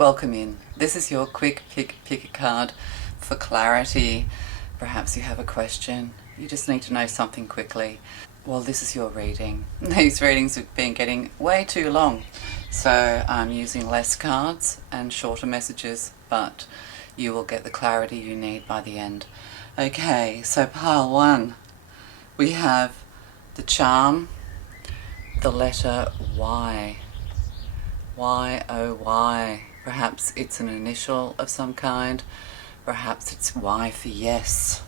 Welcome in. This is your quick pick a card for clarity. Perhaps you have a question. You just need to know something quickly. Well, this is your reading. These readings have been getting way too long. So I'm using less cards and shorter messages, but you will get the clarity you need by the end. Okay, so pile one. We have the charm, the letter Y. Y, oh Y. Perhaps it's an initial of some kind. Perhaps it's Y for yes.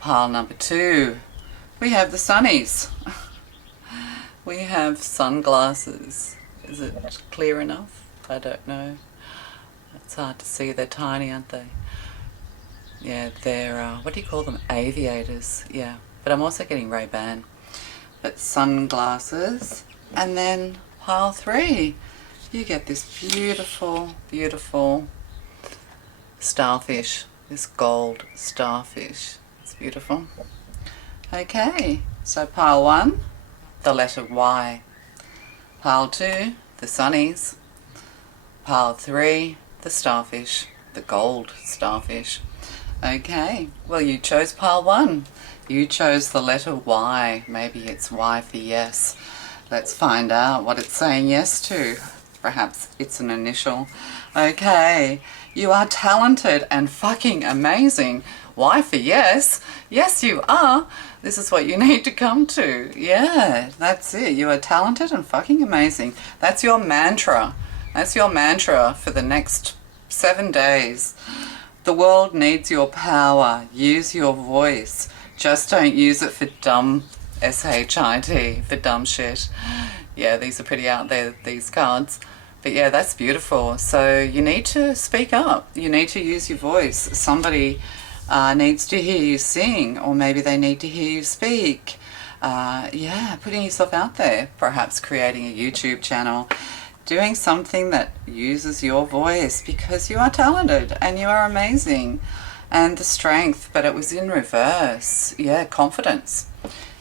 Pile number two. We have the sunnies. We have sunglasses. Is it clear enough? I don't know. It's hard to see. They're tiny, aren't they? Yeah, they're, what do you call them? Aviators. Yeah, but I'm also getting Ray-Ban. But sunglasses. And then pile three. You get this beautiful, beautiful starfish. This gold starfish. It's beautiful. Okay, so pile one, the letter Y. Pile two, the sunnies. Pile three, the starfish, the gold starfish. Okay, well, you chose pile one. You chose the letter Y. Maybe it's Y for yes. Let's find out what it's saying yes to. Perhaps it's an initial. Okay, you are talented and fucking amazing. Y for yes. Yes, you are. This is what you need to come to. Yeah, that's it. You are talented and fucking amazing. That's your mantra. That's your mantra for the next 7 days. The world needs your power. Use your voice. Just don't use it for dumb S-H-I-T, for dumb shit. Yeah, these are pretty out there, these cards. But yeah, that's beautiful. So you need to speak up. You need to use your voice. Somebody needs to hear you sing, or maybe they need to hear you speak. Yeah, putting yourself out there. Perhaps creating a YouTube channel. Doing something that uses your voice, because you are talented and you are amazing. And the strength, but it was in reverse. Yeah, confidence.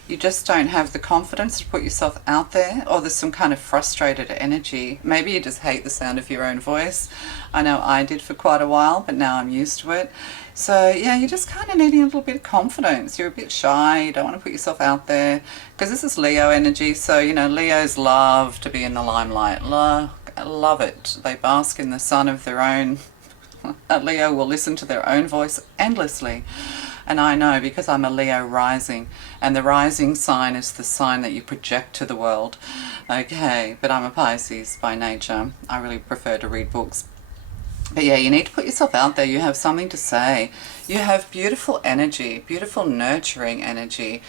You just don't have the confidence to put yourself out there, or there's some kind of frustrated energy. Maybe you just hate the sound of your own voice. I know I did for quite a while, but now I'm used to it. So yeah, you're just kind of needing a little bit of confidence. You're a bit shy. You don't want to put yourself out there, because this is Leo energy. So, you know, Leos love to be in the limelight. Love it. They bask in the sun of their own. A Leo will listen to their own voice endlessly. And I know, because I'm a Leo rising, and the rising sign is the sign that you project to the world. Okay, but I'm a Pisces by nature. I really prefer to read books. But yeah, you need to put yourself out there. You have something to say. You have beautiful energy, beautiful nurturing energy.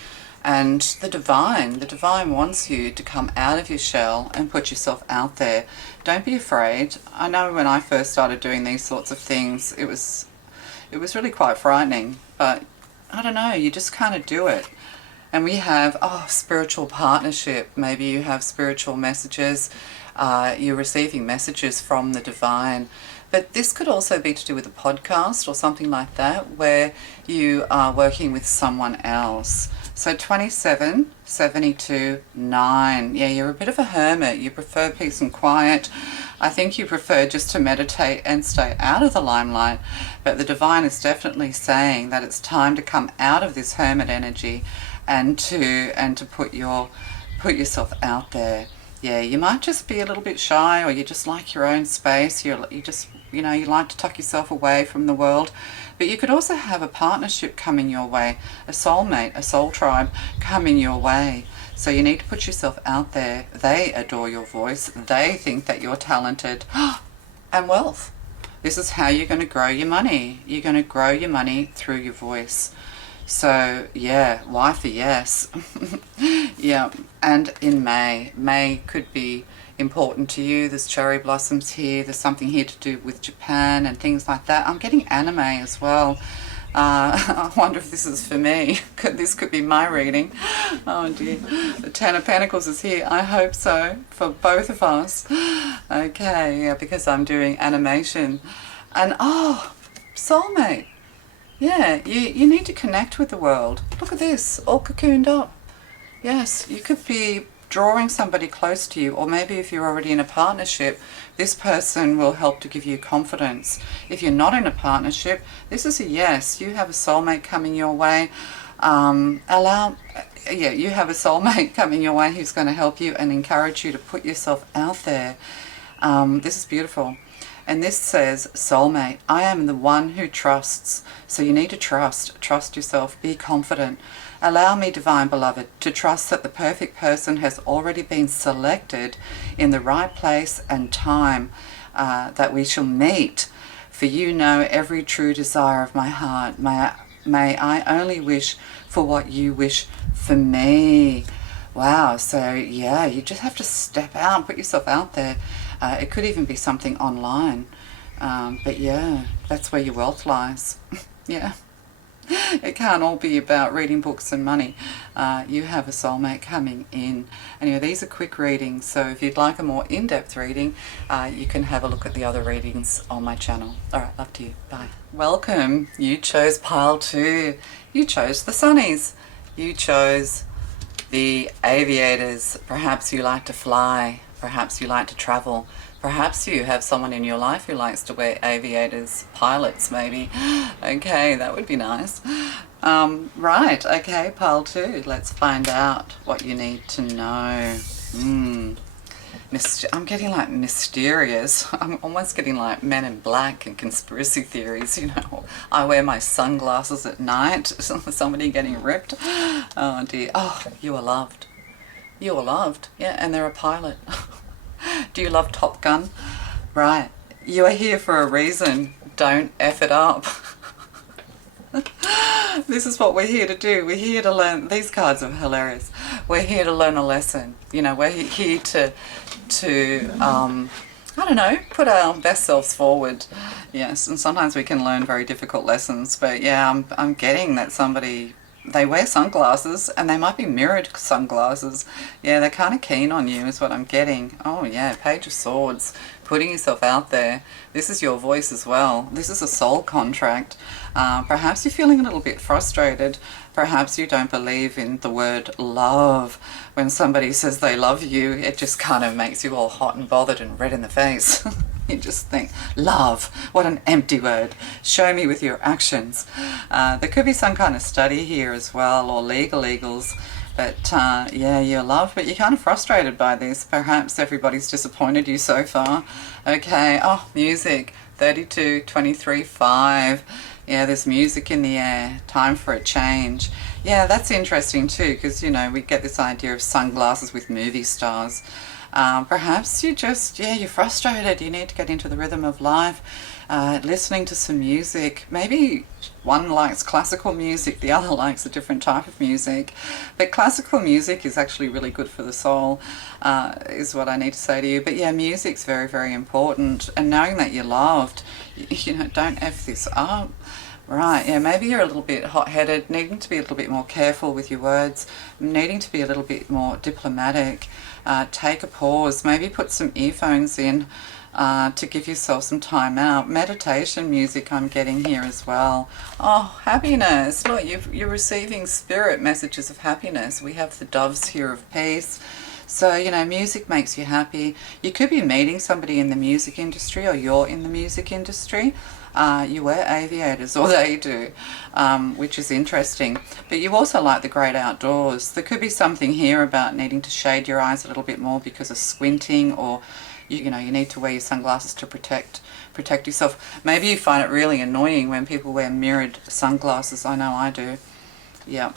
And the divine wants you to come out of your shell and put yourself out there. Don't be afraid. I know when I first started doing these sorts of things, it was really quite frightening, but I don't know, you just kind of do it. And we have, spiritual partnership. Maybe you have spiritual messages. You're receiving messages from the divine. But this could also be to do with a podcast or something like that, where you are working with someone else. So 27, 72, 9. Yeah, you're a bit of a hermit. You prefer peace and quiet. I think you prefer just to meditate and stay out of the limelight. But the divine is definitely saying that it's time to come out of this hermit energy and to put yourself out there. Yeah, you might just be a little bit shy, or you just like your own space. You just, you like to tuck yourself away from the world. But you could also have a partnership coming your way, a soulmate, a soul tribe coming your way. So you need to put yourself out there. They adore your voice. They think that you're talented. And wealth. This is how you're going to grow your money. You're going to grow your money through your voice. So yeah, Y for yes. Yeah, and in May could be important to you. There's cherry blossoms here. There's something here to do with Japan and things like that. I'm getting anime as well. I wonder if this is for me. This could be my reading. Oh dear. The Ten of Pentacles is here. I hope so, for both of us. Okay, yeah, because I'm doing animation. And soulmate. Yeah, you need to connect with the world. Look at this, all cocooned up. Yes, you could be drawing somebody close to you, or maybe if you're already in a partnership, this person will help to give you confidence. If you're not in a partnership, this is a yes. You have a soulmate coming your way. You have a soulmate coming your way who's going to help you and encourage you to put yourself out there. This is beautiful. And this says, soulmate, I am the one who trusts. So you need to trust yourself, be confident. Allow me, divine beloved, to trust that the perfect person has already been selected in the right place and time that we shall meet. For you know every true desire of my heart. May I only wish for what you wish for me. Wow, so yeah, you just have to step out, put yourself out there. It could even be something online. But yeah, that's where your wealth lies. Yeah. It can't all be about reading books and money. You have a soulmate coming in. Anyway, these are quick readings, so if you'd like a more in-depth reading, you can have a look at the other readings on my channel. Alright, love to you. Bye. Welcome. You chose pile 2. You chose the sunnies. You chose the aviators. Perhaps you like to fly. Perhaps you like to travel. Perhaps you have someone in your life who likes to wear aviators, pilots maybe. Okay, that would be nice. Right, okay, pile 2. Let's find out what you need to know. I'm getting like mysterious. I'm almost getting like Men in Black and conspiracy theories, you know. I wear my sunglasses at night. Somebody getting ripped. Oh dear. Oh, you are loved. You are loved. Yeah, and they're a pilot. Do you love Top Gun? Right. You are here for a reason. Don't F it up. This is what we're here to do. We're here to learn. These cards are hilarious. We're here to learn a lesson. You know, we're here to I don't know, put our best selves forward. Yes, and sometimes we can learn very difficult lessons. But yeah, I'm getting that somebody, they wear sunglasses and they might be mirrored sunglasses. Yeah, they're kind of keen on you is what I'm getting. Oh yeah, Page of Swords, putting yourself out there. This is your voice as well. This is a soul contract. Perhaps you're feeling a little bit frustrated. Perhaps you don't believe in the word love. When somebody says they love you, it just kind of makes you all hot and bothered and red in the face. You just think, love, what an empty word. Show me with your actions. There could be some kind of study here as well, or legals. But yeah, you're loved, but you're kind of frustrated by this. Perhaps everybody's disappointed you so far. Okay, oh, music, 32, 23, 5. Yeah, there's music in the air. Time for a change. Yeah, that's interesting too, because, you know, we get this idea of sunglasses with movie stars. Perhaps you just, yeah, you're frustrated. You need to get into the rhythm of life. Listening to some music. Maybe one likes classical music, the other likes a different type of music. But classical music is actually really good for the soul, is what I need to say to you. But yeah, music's very, very important. And knowing that you're loved, you know, don't F this up. Right, yeah, maybe you're a little bit hot-headed, needing to be a little bit more careful with your words, needing to be a little bit more diplomatic. Take a pause, maybe put some earphones in to give yourself some time out. Meditation music I'm getting here as well. Oh, happiness. Look, you're receiving spirit messages of happiness. We have the doves here of peace. So, you know, music makes you happy. You could be meeting somebody in the music industry, or you're in the music industry. You wear aviators, or they do, which is interesting. But you also like the great outdoors. There could be something here about needing to shade your eyes a little bit more because of squinting, or you know, you need to wear your sunglasses to protect yourself. Maybe you find it really annoying when people wear mirrored sunglasses. I know I do. Yeah.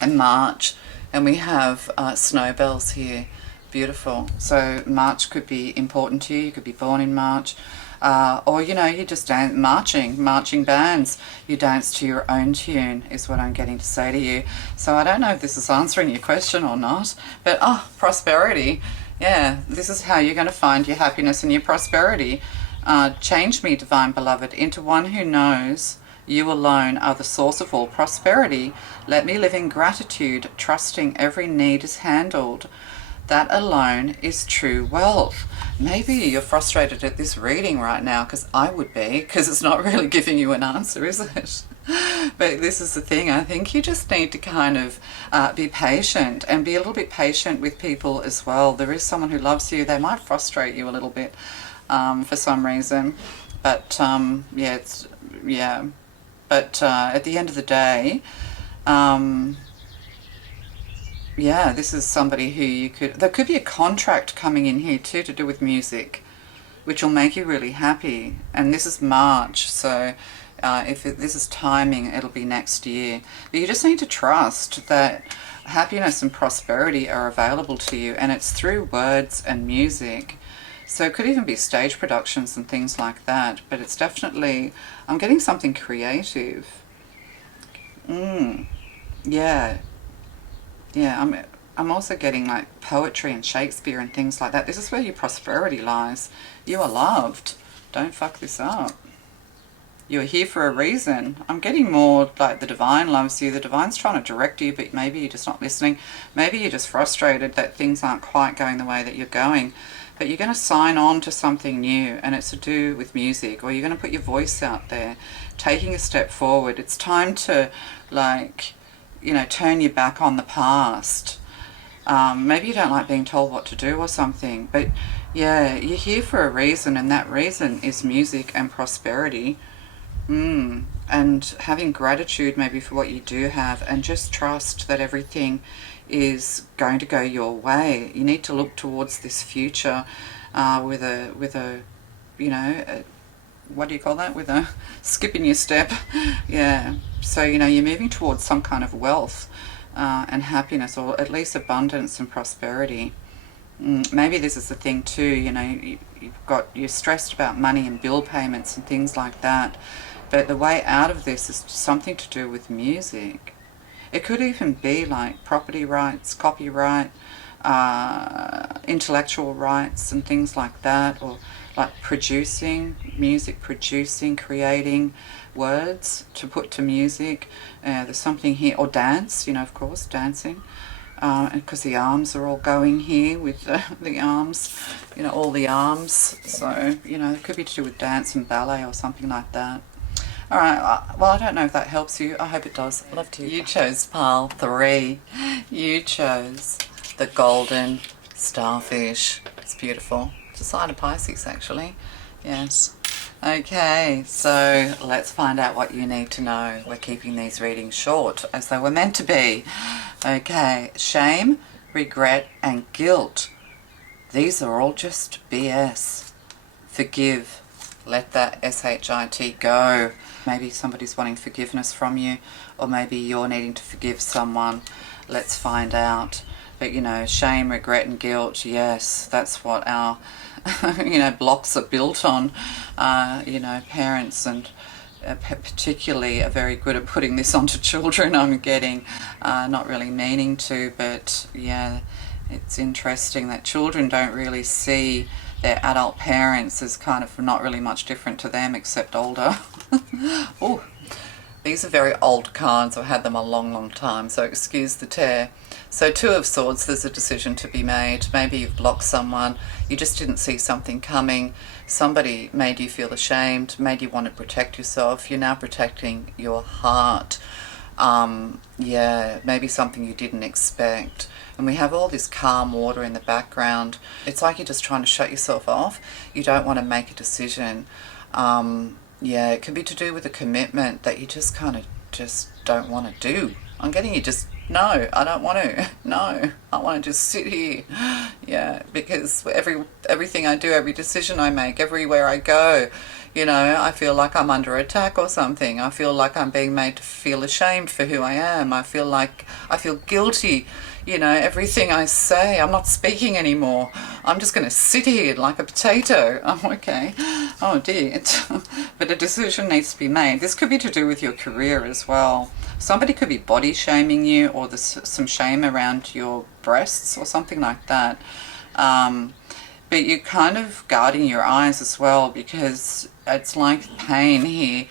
And March. And we have snow bells here. Beautiful. So March could be important to you. You could be born in March. Or, you know, you just dance, marching bands. You dance to your own tune is what I'm getting to say to you. So I don't know if this is answering your question or not. But, prosperity. Yeah, this is how you're going to find your happiness and your prosperity. Change me, divine beloved, into one who knows you alone are the source of all prosperity. Let me live in gratitude, trusting every need is handled. That alone is true wealth. Maybe you're frustrated at this reading right now, because I would be, because it's not really giving you an answer, is it? But this is the thing, I think you just need to kind of be patient, and be a little bit patient with people as well. There is someone who loves you. They might frustrate you a little bit for some reason, but but at the end of the day, this is somebody who there could be a contract coming in here too to do with music, which will make you really happy. And this is March, so if this is timing, it'll be next year. But you just need to trust that happiness and prosperity are available to you, and it's through words and music. So it could even be stage productions and things like that, but it's definitely, I'm getting something creative. Yeah. I'm also getting like poetry and Shakespeare and things like that. This is where your prosperity lies. You are loved. Don't fuck this up. You're here for a reason. I'm getting more like the divine loves you. The divine's trying to direct you, but maybe you're just not listening. Maybe you're just frustrated that things aren't quite going the way that you're going. But you're going to sign on to something new, and it's to do with music, or you're going to put your voice out there, taking a step forward. It's time to, like, turn your back on the past. Maybe you don't like being told what to do or something, but yeah, you're here for a reason, and that reason is music and prosperity. And having gratitude maybe for what you do have, and just trust that everything is going to go your way. You need to look towards this future with a what do you call that? With a skip in your step. Yeah. So, you're moving towards some kind of wealth and happiness, or at least abundance and prosperity. Maybe this is the thing too, you're stressed about money and bill payments and things like that. But the way out of this is something to do with music. It could even be like property rights, copyright, intellectual rights and things like that, or like music producing, creating words to put to music. There's something here, or dance, of course, dancing. Because the arms are all going here with the arms, all the arms. So, it could be to do with dance and ballet or something like that. All right, well, I don't know if that helps you. I hope it does. Love to you. You chose pile 3. You chose the golden starfish. It's beautiful. It's a sign of Pisces, actually. Yes. Okay, so let's find out what you need to know. We're keeping these readings short, as they were meant to be. Okay, shame, regret, and guilt. These are all just BS. Forgive. Let that SHIT go. Maybe somebody's wanting forgiveness from you, or maybe you're needing to forgive someone. Let's find out. But, shame, regret, and guilt, yes, that's what our, blocks are built on. Parents and particularly are very good at putting this onto children, I'm getting. Not really meaning to, but yeah, it's interesting that children don't really see their adult parents as kind of not really much different to them, except older. Oh, these are very old cards. I've had them a long, long time, so excuse the tear. So 2 of Swords, there's a decision to be made. Maybe you've blocked someone, you just didn't see something coming. Somebody made you feel ashamed, made you want to protect yourself. You're now protecting your heart. Maybe something you didn't expect. And we have all this calm water in the background. It's like you're just trying to shut yourself off. You don't want to make a decision. It could be to do with a commitment that you just kind of just don't want to do. I'm getting you just, no, I don't want to. No, I want to just sit here. Yeah, because everything I do, every decision I make, everywhere I go, I feel like I'm under attack or something. I feel like I'm being made to feel ashamed for who I am. I feel guilty. Everything I say, I'm not speaking anymore. I'm just going to sit here like a potato. Oh, okay. Oh, dear. But a decision needs to be made. This could be to do with your career as well. Somebody could be body shaming you, or there's some shame around your breasts or something like that. But you're kind of guarding your eyes as well, because it's like pain here,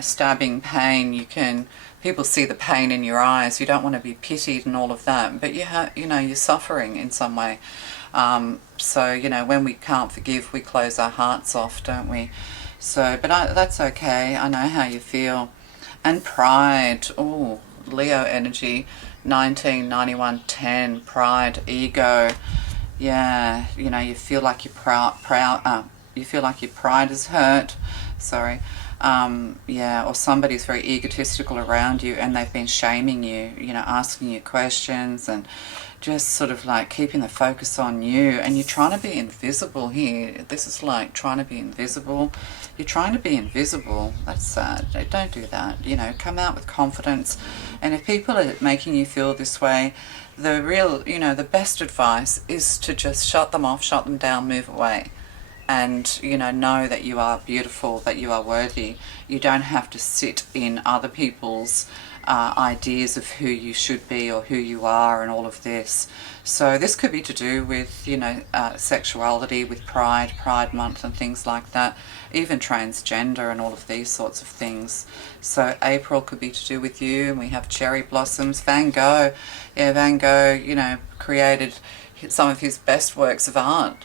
stabbing pain. People see the pain in your eyes. You don't want to be pitied and all of that, but you're suffering in some way. So, when we can't forgive, we close our hearts off, don't we? So, but that's okay. I know how you feel. And pride. Oh, Leo energy. 1991-10. Pride, ego. Yeah, you know, you feel like you're you feel like your pride is hurt. Sorry. Yeah, or somebody's very egotistical around you and they've been shaming you, you know, asking you questions and just sort of like keeping the focus on you, and you're trying to be invisible here. This is like trying to be invisible. You're trying to be invisible. That's sad. Don't do that. You know, come out with confidence. And if people are making you feel this way, the real, you know, the best advice is to just shut them off, shut them down, move away. And, you know that you are beautiful, that you are worthy. You don't have to sit in other people's ideas of who you should be or who you are and all of this. So this could be to do with, you know, sexuality, with Pride Month and things like that, even transgender and all of these sorts of things. So April could be to do with you, and we have cherry blossoms. Van Gogh, yeah, Van Gogh, you know, created some of his best works of art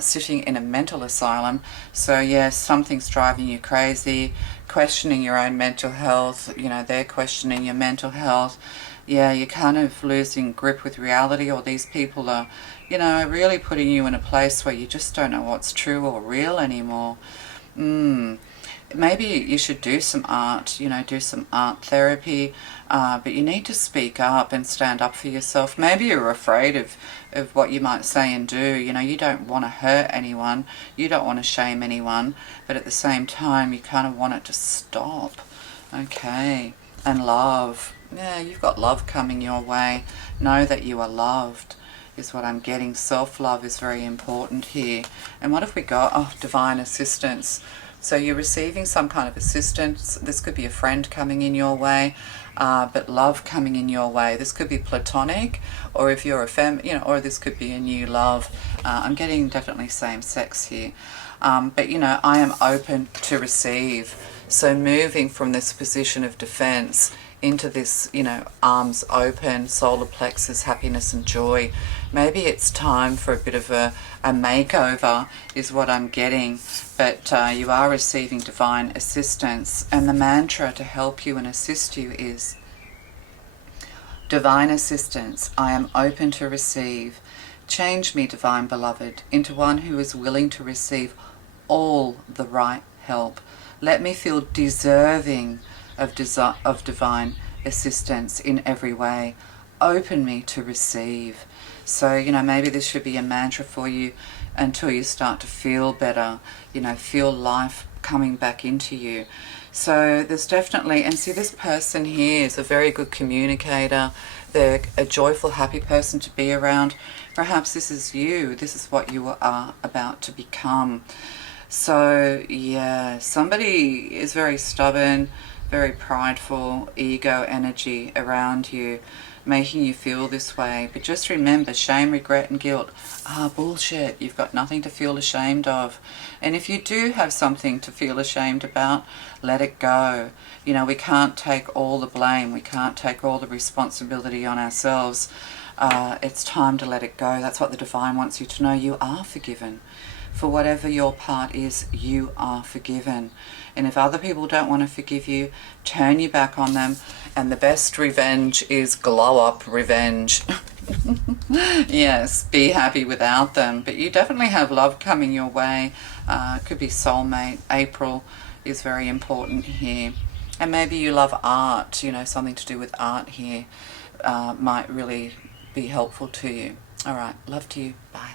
sitting in a mental asylum. So yes, something's driving you crazy, questioning your own mental health. You know, they're questioning your mental health. Yeah, you're kind of losing grip with reality, or these people are, you know, really putting you in a place where you just don't know what's true or real anymore. Maybe you should do some art, you know, do some art therapy, but you need to speak up and stand up for yourself. Maybe you're afraid of what you might say and do. You know, you don't want to hurt anyone, you don't want to shame anyone, but at the same time you kind of want it to stop. Okay, and love. Yeah, you've got love coming your way. Know that you are loved is what I'm getting. Self-love is very important here. And what have we got? Oh, divine assistance. So you're receiving some kind of assistance. This could be a friend coming in your way, but love coming in your way. This could be platonic, or if you're a you know, or this could be a new love. I'm getting definitely same sex here. But you know, I am open to receive. So moving from this position of defense into this, you know, arms open, solar plexus, happiness and joy. Maybe it's time for a bit of a makeover is what I'm getting, but you are receiving divine assistance, and the mantra to help you and assist you is divine assistance. I am open to receive. Change me, divine beloved, into one who is willing to receive all the right help. Let me feel deserving of divine assistance in every way. Open me to receive. So, you know, maybe this should be a mantra for you until you start to feel better, you know, feel life coming back into you. So there's definitely, and see, this person here is a very good communicator. They're a joyful, happy person to be around. Perhaps this is you. This is what you are about to become. So yeah, somebody is very stubborn, very prideful, ego energy around you, making you feel this way. But just remember, shame, regret and guilt are bullshit. You've got nothing to feel ashamed of. And if you do have something to feel ashamed about, let it go. You know, we can't take all the blame. We can't take all the responsibility on ourselves. It's time to let it go. That's what the divine wants you to know. You are forgiven. For whatever your part is, you are forgiven. And if other people don't want to forgive you, turn your back on them. And the best revenge is glow up revenge. Yes, be happy without them. But you definitely have love coming your way. Could be soulmate. April is very important here. And maybe you love art, you know, something to do with art here might really be helpful to you. All right, love to you. Bye.